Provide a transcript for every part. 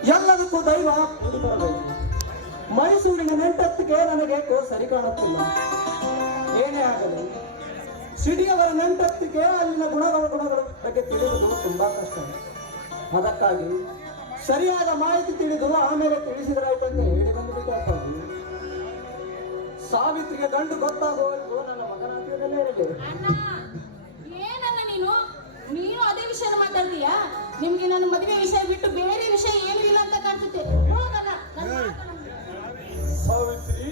ಎಲ್ಲದಕ್ಕೂ ದೈವ ಕೂಡಿ ಬರಬೇಕು. ಮೈಸೂರಿನ ನೆಂಟತ್ತಿಗೆ ನನಗೆ ಸರಿ ಕಾಣುತ್ತಿಲ್ಲ. ಏನೇ ಆಗಲಿ ಸಿಡಿಯವರ ನೆಂಟತ್ತಿಗೆ ಅಲ್ಲಿನ ಗುಣಗಳ ಬಗ್ಗೆ ತಿಳಿಯುವುದು ತುಂಬಾ ಕಷ್ಟ. ಅದಕ್ಕಾಗಿ ಸರಿಯಾದ ಮಾಹಿತಿ ತಿಳಿದು ಆಮೇಲೆ ತಿಳಿಸಿದ್ರಾಯ್ತಂತೆ ಹೇಳಿ ಬಂದುಬಿಟ್ಟು ಸಾವಿತ್ರಿಗೆ ಗಂಡು ಗೊತ್ತಾಗುವವರೆಗೂ ನನ್ನ ಮಗನ ಹತ್ತಿರದಲ್ಲೇ ಇರಲಿ. ಏನನ್ನ ನೀನು ಅದೇ ವಿಷಯ ಮಾತಾಡ್ತೀಯಾ? ನಿಮ್ಗೆ ನನ್ನ ಮದುವೆ ವಿಷಯ ಬಿಟ್ಟು ಬೇರೆ ವಿಷಯ ಏನೂ ಇಲ್ಲ ಅಂತ ಕಾಣ್ತೈತೆ. ಸಾವಿತ್ರಿ,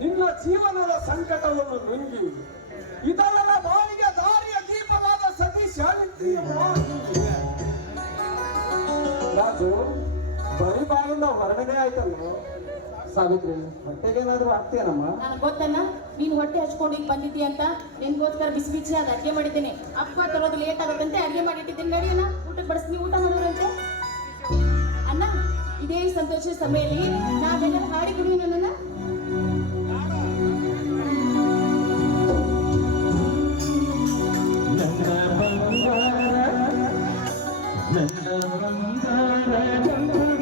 ನಿನ್ನ ಜೀವನದ ಸಂಕಟವನ್ನು ನುಂಗಿ ಇದೆಲ್ಲ ಬಾಳಿಗೆ ದಾರಿಯ ದೀಪವಾದ ಸತೀಶ್ ರಾಜು ಬರೀ ಬಾಯಿಂದ ಹೊರಗಡೆ ಆಯ್ತಲ್ಲ. ಸಾವಿತ್ರಿ, ಹೊಟ್ಟೆಗೇನಾದ್ರೂ ಆಗ್ತೀಯನಮ್ಮ? ನನಗೆ ಗೊತ್ತಲ್ಲ, ನೀನು ಹೊಟ್ಟೆ ಹಚ್ಕೊಂಡು ಈಗ ಬಂದಿದ್ದೀಯ ಅಂತ. ನಿನ್ಗೋಸ್ಕರ ಬಿಸಿ ಬಿಸಿ ಅದು ಅಡುಗೆ ಮಾಡಿದ್ದೇನೆ. ಅಪ್ಪ ತರೋದು ಲೇಟ್ ಆಗುತ್ತಂತೆ ಅಡುಗೆ ಮಾಡಿಟ್ಟಿದ್ದೇನೆ. ನಡಿಯಣ್ಣ, ಊಟಕ್ಕೆ ಬಡಿಸ್ತೀನಿ, ಊಟ ಮಾಡೋರಂತೆ. ಅಣ್ಣ, ಇದೇ ಸಂತೋಷದ ಸಮಯದಲ್ಲಿ ನಾವೆಲ್ಲ ಹಾಡಿ ಕುಡಿಯೋಣ. ನನ್ನ ಬಂಗಾರ